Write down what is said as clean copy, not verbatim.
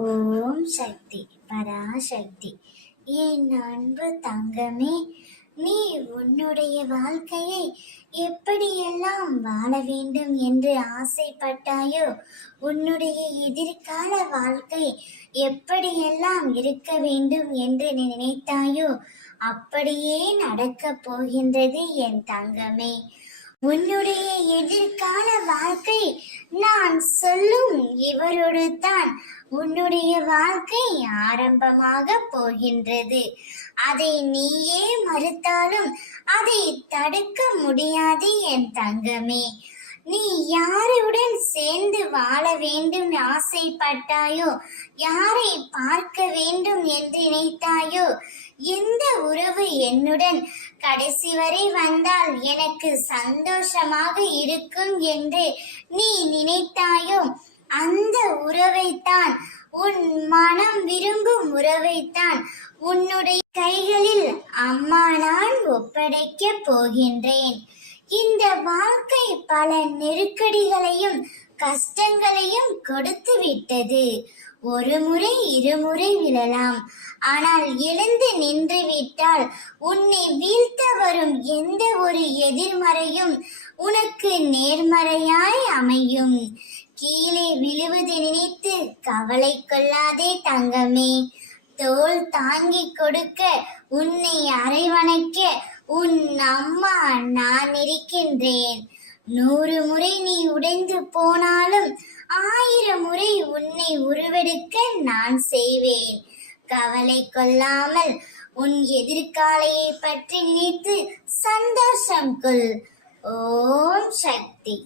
ஓம் சக்தி பராசக்தி. என் அன்பு தங்கமே, நீ உன்னுடைய வாழ்க்கையை எப்படியெல்லாம் வாழ வேண்டும் என்று ஆசைப்பட்டாயோ, உன்னுடைய எதிர்கால வாழ்க்கை எப்படியெல்லாம் இருக்க வேண்டும் என்று நினைத்தாயோ, அப்படியே நடக்கப் போகின்றது என் தங்கமே. உன்னுடைய எதிர்கால வாழ்க்கை நான் சொல்லும் இவரோடு தான் உன்னுடைய வாழ்க்கை ஆரம்பமாக போகின்றது. அதை நீயே மறுத்தாலும் அதை தடுக்க முடியாது என் தங்கமே. நீ யாருடன் சேர்ந்து வாழ வேண்டும் ஆசைப்பட்டாயோ, யாரை பார்க்க வேண்டும் என்று நினைத்தாயோ, எந்த உறவு என்னுடன் கடைசி வரை வந்தால் எனக்கு சந்தோஷமாக இருக்கும் என்று நீ நினைத்தாயோ, அந்த உறவைத்தான், உன் மனம் விரும்பும் உறவைத்தான் உன்னுடைய கைகளில் அம்மா நான் ஒப்படைக்க போகின்றேன். இந்த வாழ்க்கை பல நெருக்கடிகளையும் கஷ்டங்களையும் கொடுத்து விட்டது. ஒரு முறை இருமுறை விழலாம், ஆனால் எழுந்து நின்று விட்டால் உன்னை வீழ்த்த வரும் எந்த ஒரு எதிர்மறையும் உனக்கு நேர்மறையாய் அமையும். கீழே விழுவது நினைத்து கவலை கொள்ளாதே தங்கமே. தோள் தாங்கி கொடுக்க, உன்னை அரவணைக்க உன் அம்மா நான் இருக்கின்றேன். 100 முறை நீ உடைந்து போனாலும் 1000 முறை உன்னை உருவெடுக்க நான் செய்வேன். கவலை கொள்ளாமல் உன் எதிர்காலையை பற்றி நினைத்து சந்தோஷம் கொள். ஓம் சக்தி.